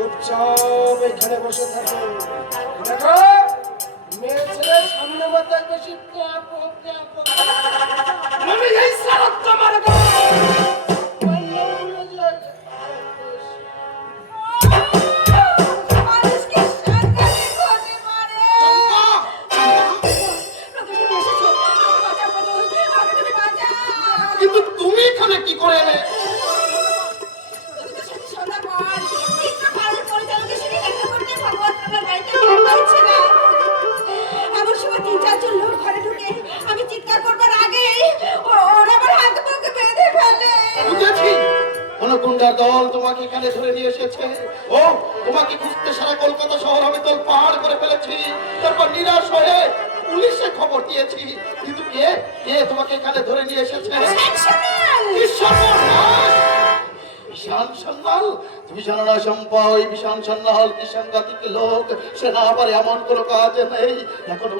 চুপচাপ এখানে বসে থাকো। দেখো মেয়ে ছেলে সামনে মাথায় বেশি আমি এই সারাত তোমার কিন্তু তুমি এখানে কি করে এলে? আমি চিৎকার করবার আগে ওরা আমার হাত মুখে বেঁধে ফেলে। বুঝেছি, কোন গুন্ডার দল তোমাকে এখানে ধরে নিয়ে এসেছে। ও তোমাকে খুঁজতে সারা কলকাতা শহর আমি তোর পাহাড় করে ফেলেছি। তারপর নিরাশ হয়ে পুলিশে খবর দিয়েছি। কিন্তু কে কে তোমাকে এখানে ধরে নিয়ে এসেছে? বিশাল সান্যাল। তুমি জানো না চম্পা, ওই বিশাল সান্যাল কি সাংঘাতিক লোক। সে না পারে এমন কোনো কাজ নেই। এখন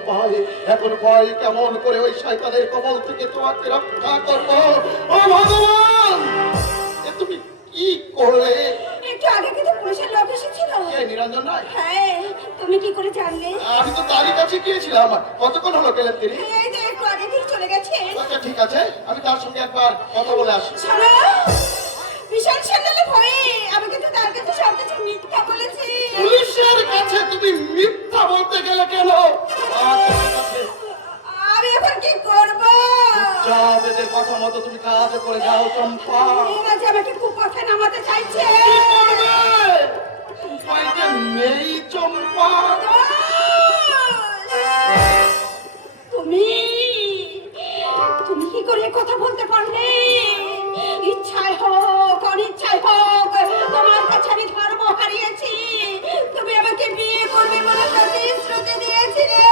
উপায় কেমন করে ওই শয়তানের কবল থেকে তোমাকে রক্ষা করবো। ও ভগবান, এ তুমি কি করলে? একটু আগে কিন্তু পুলিশের লোক এসেছিল। কে, নিরঞ্জন রায়? হ্যাঁ, তুমি কি করে জানলে? আমি তো তারই কাছে গিয়েছিলাম। কতক্ষণ হলো গেলেন তিনি? এই যে একটু আগে ঠিক চলে গেছে। আচ্ছা ঠিক আছে, আমি তার সঙ্গে একবার কথা বলে আসি। শোনো, বিশাল সান্যালের ভয়ে আমি কিন্তু তার কাছে সব কিছু মিথ্যা বলেছি। পুলিশের কাছে তুমি মিথ্যা বলতে গেলে কেন? আচ্ছা ঠিক আছে, আমি এখন কি করব? চুপচাপ এদের কথা মতো তুমি কাজ করে যাও চম্পা। এরা যে আমাকে খুব পথে নামাতে চাইছে। কি করবে? উপায় যে নেই চম্পা। তুমি তুমি কি করে কথা বলতে পারলে? ইচ্ছায় হোক অনিচ্ছায় হোক তোমার কাছে আমি ধর্ম হারিয়েছি। তুমি আমাকে বিয়ে করবে বলে প্রতিশ্রুতি দিয়েছিলে।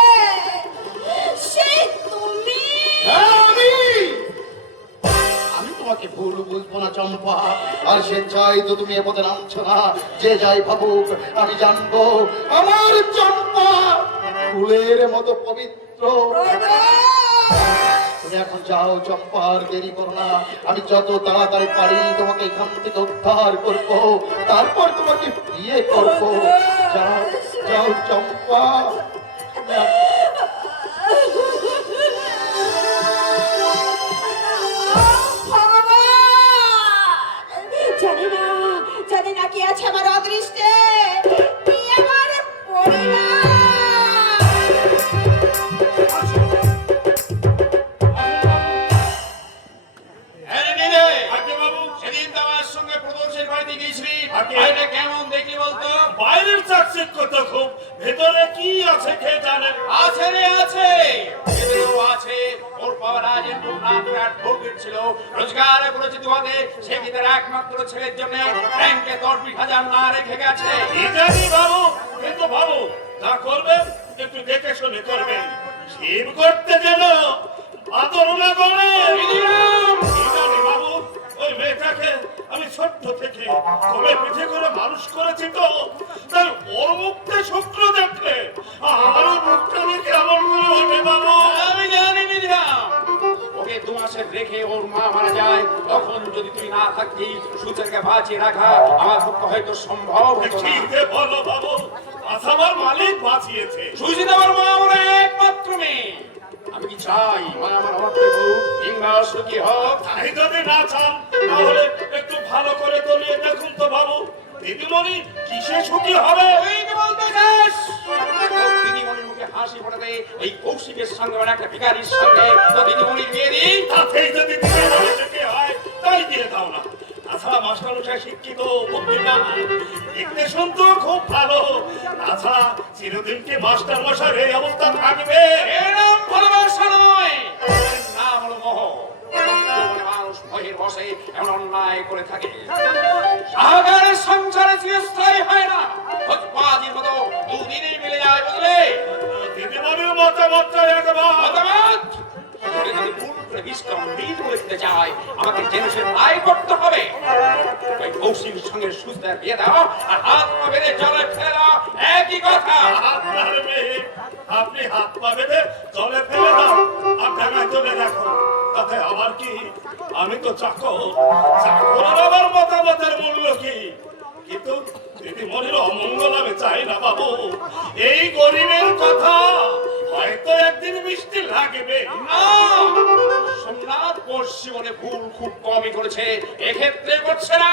সেই তুমি। হ্যাঁ, আমি তোমাকে ভুল বুঝবো না চম্পা। আর সে চাই তো তুমি এ পথে নামছো না। যে যাই ভাবুক আমি জানবো আমার চম্পা ফুলের মতো পবিত্র। তুমি এখন যাও চম্পা, আর দেরি করো না। আমি যত তাড়াতাড়ি পারি তোমাকে এখান থেকে উদ্ধার করবো, তারপর তোমাকে বিয়ে করবো। যাও যাও চম্পা। জানি না কি আছে আমার অদৃষ্টে, কি আমার পরিণাম। সেদিন তো আমার সঙ্গে প্রদর্শের বাড়িতে গিয়েছিলি, বাইরে কেমন দেখলি বলতো? বাইরের চাকচিক্য তো খুব, ভেতরে কি আছে কে জানে? আছে রে আছে, ভেতরেও আছে। ওর বাবা রাজেন্দ্র নাম ভোগের ছিল, রোজগার করেছে দুহাতে। সে কি তার একমাত্র ছেলের জন্য ব্যাংকে 10-20,000 না রেখে গেছে? কি জানি বাবু, কিন্তু বাবু যা করবেন একটু দেখে শুনে করবেন। শিব করতে যেন আদর না করে। কি জানি বাবু, ওই মেয়েটাকে আমি ছোট্ট থেকে কোলে পিঠে করে মানুষ করেছি তো, তাই ওর মুখে শুক্র দেখলে আমারও মুখটা দেখে এমন করে ওঠে বাবু। আমি জানি মিলিয়াম, ওকে 2 মাসের রেখে ওর মা মারা যায়। তখন যদি তুই না থাকতি, সুচেরকে বাঁচিয়ে রাখা আমার পক্ষে হয়তো সম্ভব হতো না। ঠিক যে বলো বাবু, আচ্ছা আমার মালিক বাঁচিয়েছে। সুজিত আমার মা, আমার একমাত্র মেয়ে। আমি কি চাই মা আমার অমাত্র কিংবা সুখী হোক? তাই যদি না চান তাহলে একটু ভালো করে তলিয়ে দেখুন তো বাবু, দিদিমণি কিসে সুখী হবে? এই যে বলতে চাস, দিদিমণির মুখে হাসি ফোটাতে এই কৌশিকের সঙ্গে মানে একটা ভিখারির সঙ্গে তো দিদিমণির বিয়ে দিই। তাতেই যদি দিদিমণি সুখী হয় তাই দিয়ে দাও না। তাছাড়া মাস্টারমশাই শিক্ষিত, বুদ্ধিমান, দেখতে শুনতো খুব ভালো। তাছাড়া চিরদিন কি মাস্টারমশাই এই অবস্থা থাকবে? এরকম ভালোবাসা নয়, নাম হলো মোহ। মানুষ ভয়ের বসে এমন অন্যায় করে থাকে। সাগরের সংসারে চিরস্থায়ী হয় না, বাজির মতো 2 দিনেই মিলে যায়, বুঝলে? দিদিমণির মতামতটা একবার মতামত যদি ভুল করে বিষ্কম মৃত করতে চায়, আমাকে জেনে তাই করতে হবে। ওই কৌশিকের সঙ্গে সুস্থার বিয়ে দাও আর হাত পা বেঁধে জলে ফেলে দাও, একই কথা। আপনার মেয়ে, আপনি হাত পা বেঁধে জলে ফেলে দাও আর ডাঙায় তুলে রাখো, তাতে আমার কি? আমি তো চাকর, চাকরের আবার মতামতের মূল্য কি? কিন্তু দিদিমণির অমঙ্গল আমি চাই না বাবু। এই গরিবের কথা হয়তো একদিন মিষ্টি লাগবে। না, সোমনাথ পশ্চিমে ভুল খুব কমই করেছে, এক্ষেত্রে করছে না।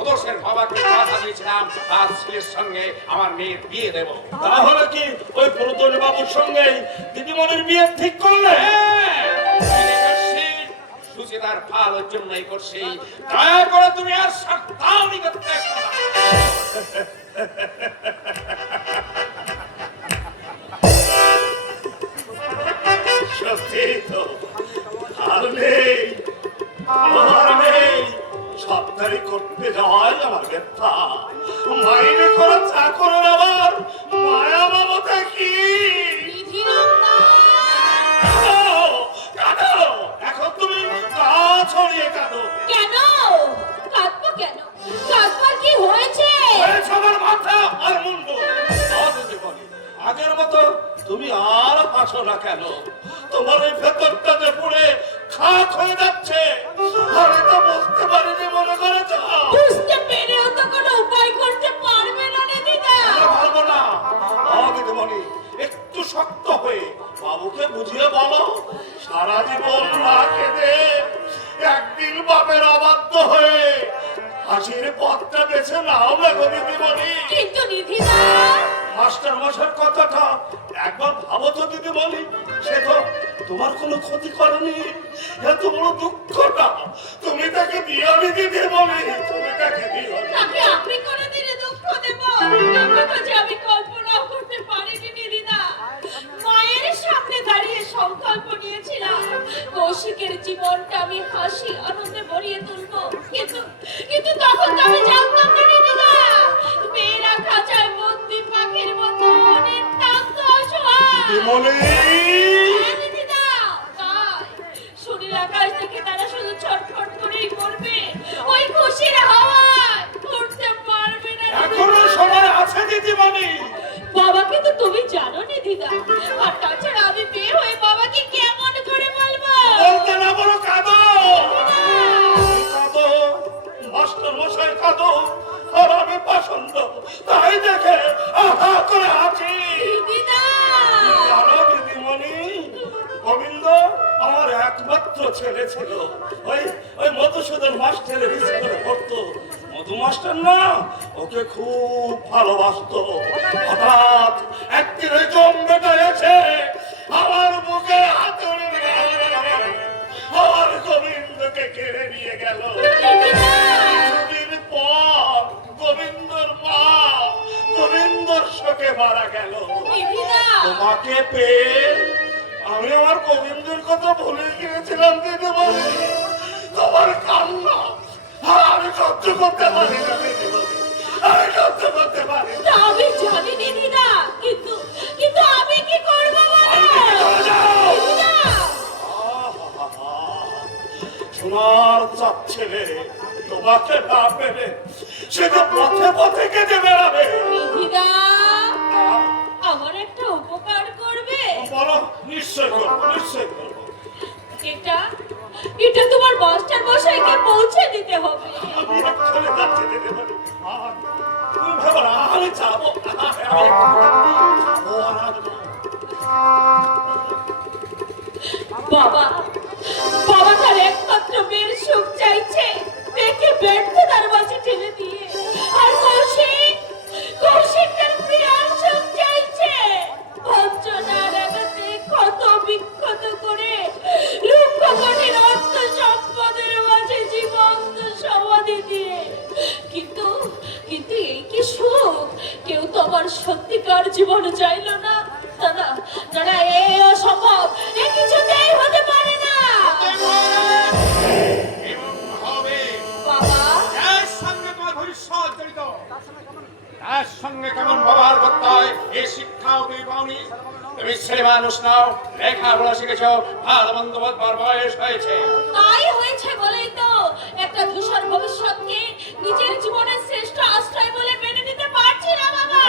ওদোষের বাবাকে কথা দিয়েছিলাম তার ছেলের সঙ্গে আমার মেয়ের বিয়ে দেব। তাহলে কি ওই প্রতুল বাবুর সঙ্গে দিদিমণির বিয়ে ঠিক করলে? সুচিতার ভালোর জন্যই করছি, দয়া করে তুমি আর সাবধানী করতে এসো না। সত্যি তো আর নেই, আর নেই। সপ্তাহে করতে যাওয়াই আমার ব্যথা। মাইনে করা চাকরের আবার মায়া মমতা কি? কাঁদো, এখন তুমি গা ছড়িয়ে কাঁদো। কেন কাঁদবো? কেন কাঁদবার কি হয়েছে? হয়েছে আমার মাথা আর মুন্ড। আগের মতো তুমি আর হাসো না কেন? তোমার এই ভেতরটাতে পুড়ে খাক হয়ে যাচ্ছে। আমি তো বুঝতে পারিনি মনে করেছ। বুঝতে পেরেও তো কোনো উপায় করতে পারবে না দিদা। পারবো না। দিদিমণি একটু শক্ত হয়ে বাবুকে বুঝিয়ে বলো, সারা জীবন না কেঁদে একদিন বাপের অবাধ্য হয়ে হাসির পথটা বেছে নাও না গো দিদিমণি। কিন্তু নিধিদা, মাস্টার মশার কথাটা একবার ভাবো তো দিদিমণি। সে তো তোমার কোনো ক্ষতি করেনি। এত বড় দুঃখটা তুমি তাকে দিও নি দিদিমণি, তুমি তাকে দিও নি। তাকে আপনি করে দিলে দুঃখ দেব? কথা যে আমি কল্পনাও করতে পারিনি নিধিদা। মায়ের সামনে দাঁড়িয়ে সংকল্প নিয়েছিলাম কৌশিকের জীবনটা আমি হাসি আনন্দে ভরিয়ে তুলবো, কিন্তু কিন্তু তখন তো আমি জানতাম না নিধিদা, মেয়েরা খাঁচায় বন্দি পাখির মতো নিতান্ত অসহায়। দিদিমণি হ্যাঁ নিধিদা, তাই শরীর আকাশ থেকে তারা শুধু ছটফট করেই করবে, ওই খুশির হাওয়ায় উড়তে পারবে না। এখনো সময় আছে দিদিমণি। বাবাকে তো তুমি জানো নিধিদা, আর তাছাড়া আমি বিয়ে হয়ে বাবাকে কেমন করে বলবো? বলতে না বলো কাঁদো, কাঁদো, মাস্টার মশাই কাঁদো, আর আমি পছন্দ তাই দেখে আহা করে আছি। নিধিদা, জানো দিদিমণি, গোবিন্দ আমার একমাত্র ছেলে ছিল। ওই ওই মধুসূদন মাস্টারের স্কুলে পড়তো। মধু মাস্টার না ওকে খুব ভালোবাসতো। হঠাৎ একদিন ওই জম্বেটা এসে আমার বুকে হাতুড়ি আমার গোবিন্দকে কেড়ে নিয়ে গেল। কিছুদিন পর গোবিন্দর মা গোবিন্দর শোকে মারা গেল। নিধিদা, তোমাকে পেয়ে আমি আমার গোবিন্দের কথা ভুলে গিয়েছিলাম দিদিমণি। তোমার কান্না আর আমি সহ্য করতে পারি না দিদিমণি, আমি সহ্য করতে পারি না। তা আমি জানি নিধিদা, কিন্তু কিন্তু আমি কি করবো বলো? নিধিদা, সোনার চাপ ছেলে তোমাকে না পেলে সে তো পথে পথে কেটে বেড়াবে। নিধিদা, আমার একটা উপকার করবে? বলো, নিশ্চয় করবো, নিশ্চয় করবো। এটা এটা তোমার মাস্টার মশাইকে পৌঁছে দিতে হবে। আমি চলে যাচ্ছি দিদিমণি। আর তুমি ভেবো না আমি যাবো। বাবা বাবা তার একমাত্র মেয়ের সুখ চাইছে, মেয়েকে ব্যর্থতার মাঝে ঠেলে দিয়ে। আর কৌশিক কৌশিক তার প্রিয়ার সুখ চাইছে, বঞ্চনার আঘাতে ক্ষত বিক্ষত করে রুক্ষ কঠিন অর্থ সম্পদের মাঝে জীবন্ত সমাধি দিয়ে। কিন্তু কিন্তু এই কি সুখ? কেউ তো আমার সত্যিকার জীবন চাইল না। দাদা দাদা, এই অসম্ভব, এ কিছুতেই হতে পারে না। এবং হবে বাবা, এর সঙ্গে তোমার ভবিষ্যৎ জড়িত। তার সঙ্গে কেমন ব্যবহার করতে হয় এই শিক্ষাও তুমি পাওনি। তুমি ছেলে মানুষ নাও, লেখাপড়া শিখেছো, ভালো মন্দ বলবার বয়স হয়েছে। তাই হয়েছে বলেই তো একটা ধূসর ভবিষ্যৎকে নিজের জীবনের শ্রেষ্ঠ আশ্রয় বলে মেনে নিতে পারছি না বাবা।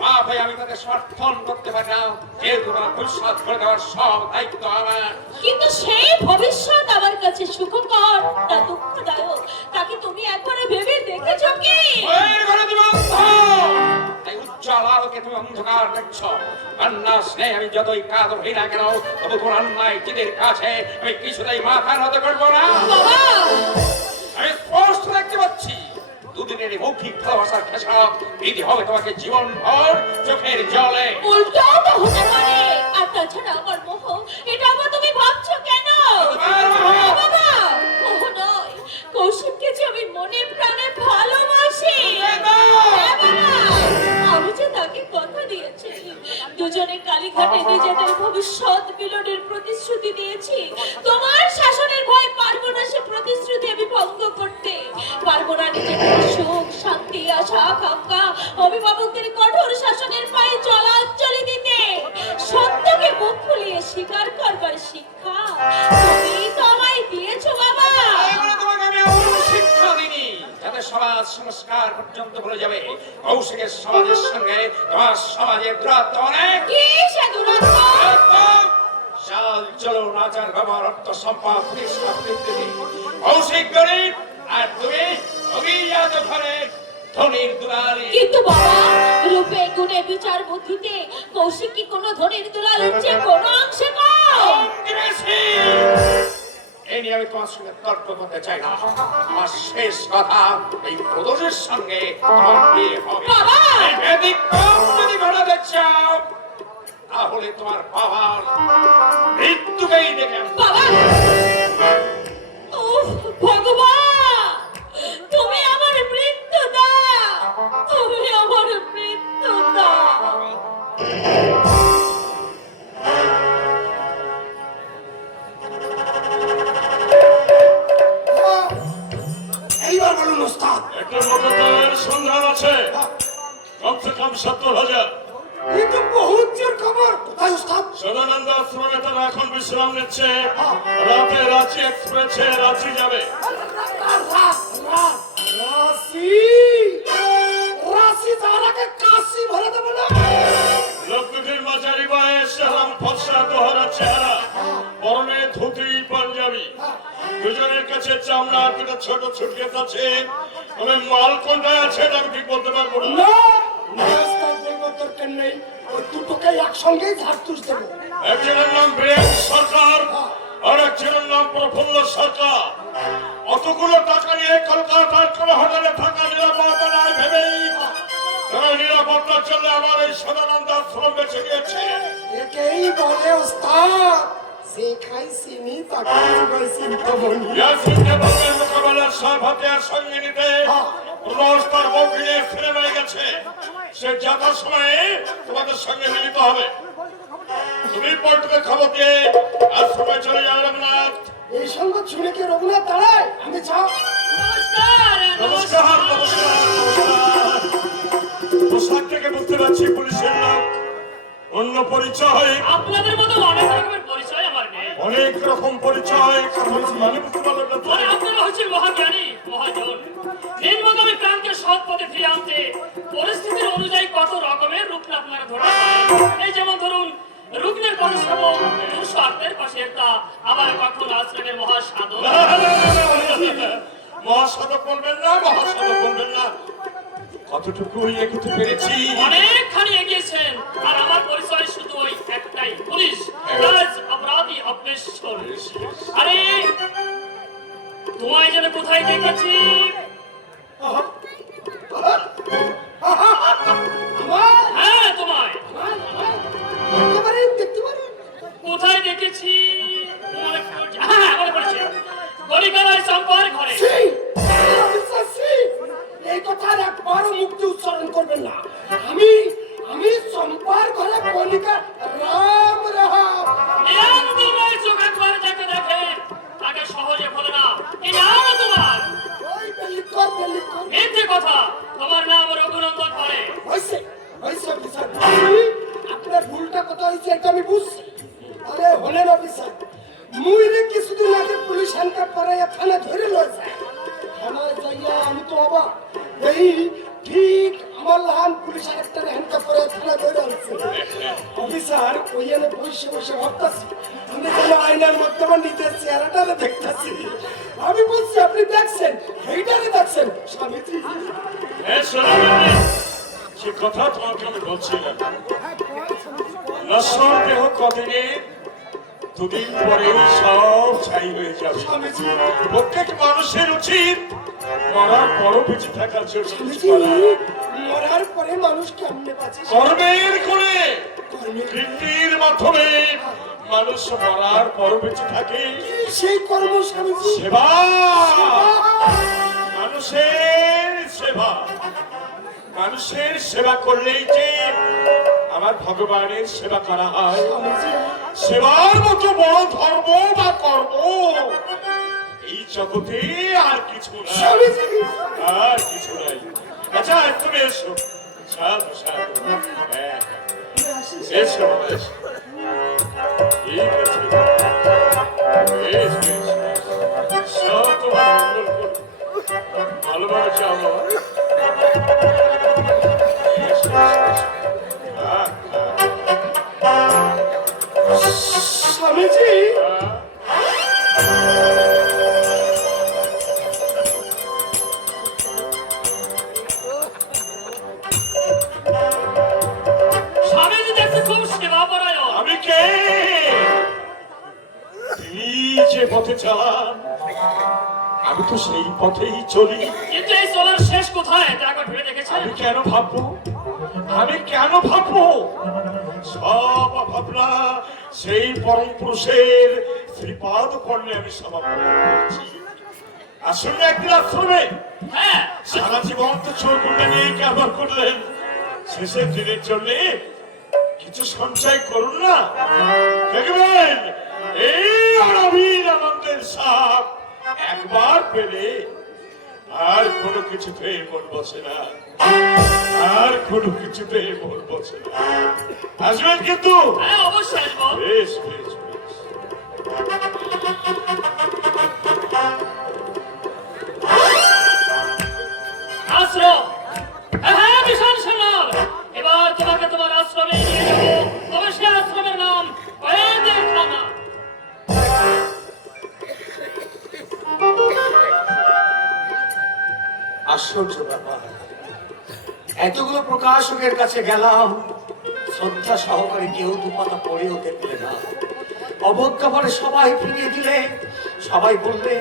মা ভাই আমি তাকে সমর্থন করতে পারি না, যেহেতু তোমার ভবিষ্যৎ করে দেওয়ার সব দায়িত্ব আমার। কিন্তু সেই ভবিষ্যৎ আমার কাছে সুখকর না দুঃখদায়ক, তাকে তুমি একবারে ভেবে দেখেছো কি? অন্ধকার দেখছ। কন্যা স্নেহ আমি যতই কাঁদর হই না কেন, তবু তোমার অন্যায় জিদের কাছে আমি কিছুতেই মাথা নত করবো না। বাবা আমি স্পষ্ট দেখতে পাচ্ছি দুদিনের এই মৌখিক ভালোবাসার খেসাব দিতে হবে তোমাকে জীবনভর চোখের জলে। উল্টাও তো হতে পারে। আর তাছাড়া আমার মোহ, এটা আবার তুমি ভাবছো কেন? বাবা মোহ নয়, কৌশিককে যে আমি মনে প্রাণে ভালোবাসি। হ্যাঁ বাবা, আমি যে তাকে কথা দিয়েছি, দুজনে কালীঘাটে নিজেদের ভবিষ্যৎ মিলনের প্রতিশ্রুতি দিয়েছি। তোমার শাসনের ভয় পারবো না সে প্রতিশ্রুতি আমি ভঙ্গ করতে। পারবো না নিজেদের সুখ শান্তি আশা আকাঙ্ক্ষা অভিভাবকদের কঠোর শাসনের পায়ে জলাঞ্জলি দিতে। সত্যকে মুখ ফুলিয়ে স্বীকার করবার শিক্ষা তুমি তো আমায় দিয়েছো বাবা। এগুলো তোমাকে আমি এমন শিক্ষা দিইনি যাতে সমাজ সংস্কার পর্যন্ত ভুলে যাবে। কৌশিকের সমাজের সঙ্গে তোমার সমাজের দূরত্ব অনেক। কি সে দূরত্ব? চাল চলন আচার ব্যবহার অর্থ সম্পদ প্রতিষ্ঠা প্রতিনিধি। কৌশিক গরিব আর তুমি অভিজাত ঘরের ধনীর দুলারি। কিন্তু বাবা, রূপে গুণে বিচার বুদ্ধিতে কৌশিক কি কোনো ধনীর দুলালের চেয়ে কোনো অংশে কম? এই নিয়ে আমি তোমার সঙ্গে তর্ক করতে চাই না। আমার শেষ কথা, এই প্রদোষের সঙ্গে তোমার বিয়ে হবে। বাবা! এই ব্যতিক্রম যদি ঘটাতে চাও, তাহলে তোমার বাবার মৃত্যুকেই দেখে আনতে হবে। বাবা! উফ, ভগবান! তুমি আমার মৃত্যু দাও! তুমি আমার মৃত্যু দাও! এইবার বলুন ওস্তাদ। একটা মততার সন্ধান আছে, কমসে কম 70,000। কিন্তু বহুত জোর খবর। কোথায় ওস্তাদ? সদানন্দ আশ্রমে তারা এখন বিশ্রাম নিচ্ছে। রাতে রাঁচি এক্সপ্রেসে রাঁচি যাবে। রাশি রাশি যাওয়ার আগে কাশি ভরে দেবো না। লোকটির মাঝারি বয়স, রাম ফর্সা দোহারা চেহারা, পরনে ধুতি পাঞ্জাবি। দুজনের কাছে চামড়ার দুটো ছোট সুটকেস আছে। তবে মাল কোনটায় আছে এটা আমি ঠিক বলতে পারবো না। না, ওস্তাদ বলবো দরকার নেই। ওই দুটোকে একসঙ্গেই ঝাড় তুস দেবো। একজনের নাম বীরেন সরকার আর একজনের নাম প্রফুল্ল সরকার। অতগুলো টাকা নিয়ে কলকাতার কোন হোটেলে থাকা নিরাপত্তা নাই ভেবেই তারা নিরাপত্তার জন্য আমার এই সদানন্দ আশ্রম বেছে নিয়েছে। একেই বলে ওস্তাদ, যে খাইছি নি তাকে চিন্তা বলি। ইয়াসিনকে বলবেন মোকাবেলার সব হাতিয়ার সঙ্গে নিতে। রোস্তার বকিলে সিনেমায় গেছে, সে যাতার সময়ে তোমাদের সঙ্গে মিলিত হবে। তুমি পল্টুকে খবর দিয়ে আশ্রমে চলে যাবে রঘুনাথ। এই সঙ্গে শুনে কি রঘুনাথ দাঁড়ায়? আমি যাও। নমস্কার! নমস্কার নমস্কার নমস্কার। পোশাক থেকে বুঝতে পারছি পুলিশের লোক। অন্য পরিচয়? আপনাদের মতো অনেক রকমের পরিচয় আমার নেই। অনেক রকম পরিচয়, মানে বুঝতে পারলেন না তো? মানে আপনারা হচ্ছেন মহাজ্ঞানী মহাজন। নিম্নগামী প্রাণকে সৎ পথে ফিরে আনতে পরিস্থিতির অনুযায়ী কত রকমের রূপ আপনারা ধরতে পারেন। এই যেমন ধরুন, রুগ্নের পরিশ্রম, দুঃস্বার্থের পাশে একটা, আবার কখন আশ্রমের মহাসাধক। মহাসাধক বলবেন না, মহাসাধক বলবেন না। কতটুকু এগোতে পেরেছি? অনেকখানি এগিয়েছেন। আর আমার পরিচয় শুধু ওই একটাই, পুলিশ রাজ অপরাধী অপনেশ্বর। আরে তোমায় যেন কোথায় দেখেছি। হ্যাঁ তোমায় দেখতে পারেন, দেখতে পারেন। কোথায় দেখেছি মনে পড়ছে। হ্যাঁ মনে পড়েছে, গলিকালায় চম্পার ঘরে। ছি! অফিসার, ছি! এই কথার একবারও মুক্তি উচ্চারণ করবেন না। আমি আমি চম্পার ঘরে কলিকা রাম রাম। নিরন্তর চোখ একবার যাকে দেখে তাকে সহজে বলে না কি নাম তোমার। ওই বেলিকর বেলিকর। মিথ্যে কথা, তোমার নাম রঘুনন্দন ঘরে। হয়েছে হয়েছে অফিসার। আপনার ভুলটা কথা হয়েছে এটা আমি বুঝছি। আরে হলেন অফিসার, মুইরে কিছুদিন আগে পুলিশ হ্যান্ডকাপ করাইয়া থানা ধরে লয়েছে। থানায় যাইয়া আমি তো অবাক, এই ঠিক আমার লাহান পুলিশ আরেকটা হ্যান্ডকাপ করাইয়া থানা ধরে আনছে। অফিসার ওইখানে বসে বসে ভাবতাছি, আমি যেন আয়নার মধ্যে আমার নিজের চেহারাটা দেখতাছি। আমি বলছি আপনি দেখছেন, এইটারে দেখছেন স্বামীজি। সে কথা তোমাকে আমি বলছিলাম। নশ্বর দেহ কদিনে, দুদিন পরে সব ছাই হয়ে যাবে। স্বামীজি, প্রত্যেক মানুষের উচিত মরার পরও বেঁচে থাকার জন্য কিছু স্বামীজি, করা। মরার পরে মানুষ কেমনে বাঁচে? কর্মের করে, কর্মের- কৃতির মাধ্যমে মানুষ মরার পরও বেঁচে থাকে। সেই কর্ম স্বামীজি। সেবা, মানুষের সেবা, মানুষের সেবা করলেই যে আমার ভগবানের সেবা করা হয়। স্বামীজি, সেবার মতো বড় ধর্ম বা কর্ম এই জগতে আর কিছু নাই, স্বামীজি, আর কিছু নাই। আচ্ছা তুমি এসো, সাধু সাধু, হ্যাঁ, এসো বাবা, এসো। ঠিক আছে, এসো, এসো, এসো। সব তোমার মঙ্গল করুক। ভালো ভালো যাও বাবা। এসো, এসো, এসো। হ্যাঁ, স্বামীজি, হ্যাঁ। স্বামীজি দেখতে খুব সেবা পরায়ণ। আমি কে? তুমি যে পথে চালান, আমি তো সেই পথেই চলি। কিন্তু এই চলার শেষ কোথায় তা একবার ভেবে দেখেছেন? আমি কেন ভাববো? আমি কেন ভাববো? সব ভাবনা সেই পরম পুরুষের শ্রীপাদ কর্ণে আমি সমাপন করছি। আসলে একদিন আশ্রমে হ্যাঁ, সারা জীবন তো চোর গুন্ডা নিয়ে কারবার করলেন, শেষের দিনের জন্য কিছু সঞ্চয় করুন না, দেখবেন এই অনাবিল আনন্দের সাপ একবার পেলে আর কোনো কিছুতে মন বসে না, আর কোনো কিছুতে মন বসে না। আসবেন কিন্তু? হ্যাঁ অবশ্যই আসবো। বেশ বেশ বেশ। আশ্রম, হ্যাঁ বিশাল সান্যাল, এবার তোমাকে তোমার আশ্রমে নিয়ে যাবো। তবে সে আশ্রমের নাম কয়েদের খানা। আশ্চর্য ব্যাপার, এতগুলো প্রকাশকের কাছে গেলাম, শ্রদ্ধা সহকারে কেউ দুপাতা পড়েও দেখলে না। অবজ্ঞা করে সবাই ফিরিয়ে দিলে, সবাই বললে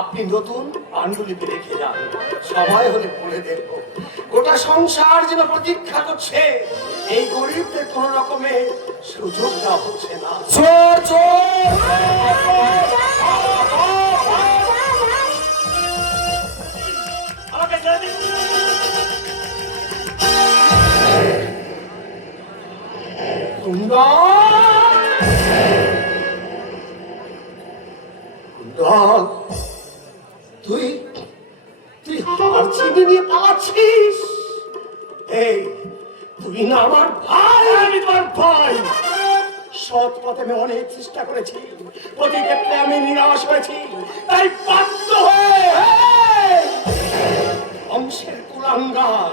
আপনি নতুন পাণ্ডুলিপি রেখে যান। সবাই হলে পড়ে দেখবো। গোটা সংসার যেন প্রতীক্ষা করছে, এই গরিবদের কোন রকমে সুযোগ দেওয়া হচ্ছে না। চোর চোর! আমাকে ছেড়ে দিন। কুন্দল, তুই তুই হার চিনি নিয়ে পালাচ্ছিস? এই, তুই না আমার ভাই, আমি তোর ভাই। সৎ পথে আমি অনেক চেষ্টা করেছি, প্রতি ক্ষেত্রে আমি নিরাশ হয়েছি, তাই বাধ্য হয়ে বংশের কুলাঙ্গার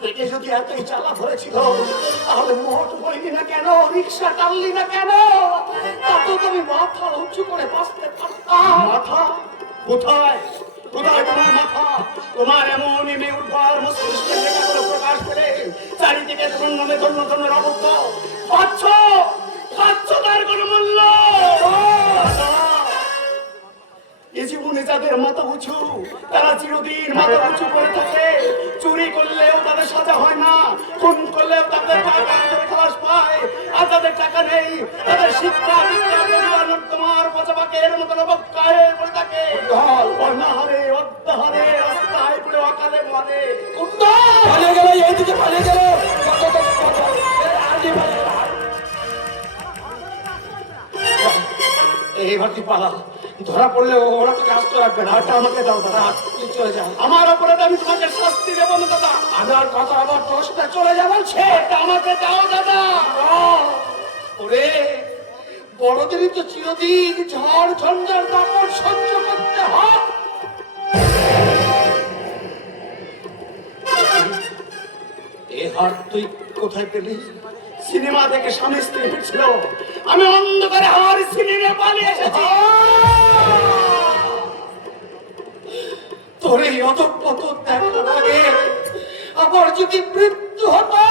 পেটে যদি এতই জ্বালা ধরেছিল, তাহলে মোট বইলি না কেন, রিক্সা টানলি না কেন? তাতে তুমি মাথা উঁচু করে বাঁচতে পারতাম। মাথা কোথায়? কোথায় তোমার মাথা? তোমার এমন এমে উদ্ধার মস্তিষ্কের লেখাগুলো প্রকাশ করে চারিদিকে তোমার নামে ধন্য ধন্য রাবত্ব পাচ্ছ, পাচ্ছ তার কোনো মূল্য? এ জীবনে যাদের মাথা উঁচু, তারা চিরদিন মাথা উঁচু করে থাকে। চুরি করলেও তাদের সাজা হয় না, খুন করলেও তাদের টাকা করে খালাস পায়। আর যাদের টাকা নেই, তাদের শিক্ষা দীক্ষা পরিবার তোমার পচাবাকের মতো অবকায়ে পড়ে থাকে। অনাহারে, অর্ধাহারে, রাস্তায় পড়ে অকালে মরে। পালিয়ে গেল, এইদিকে পালিয়ে গেল। এইবার তুই পালা, ধরা পড়লে ওরা তো কাজ তো রাখবে না। এটা আমাকে দাও দাদা, তুই চলে যা। আমার অপরাধে আমি তোমাকে শাস্তি দেবো না দাদা। আমার কথা আবার দোষটা চলে যা বলছে, এটা আমাকে দাও দাদা। ওরে, বড়দেরই তো চিরদিন ঝড় ঝঞ্ঝার দাপট সহ্য করতে হয়। এ হার তুই কোথায় পেলি? সিনেমা দেখে স্বামী স্ত্রী ফিরছিল, আমি অন্ধকারে হার সিনেমা পালিয়ে এসেছি। তোর এই অধঃপতন দেখার আগে আবার যদি বৃদ্ধ মৃত্যু হতো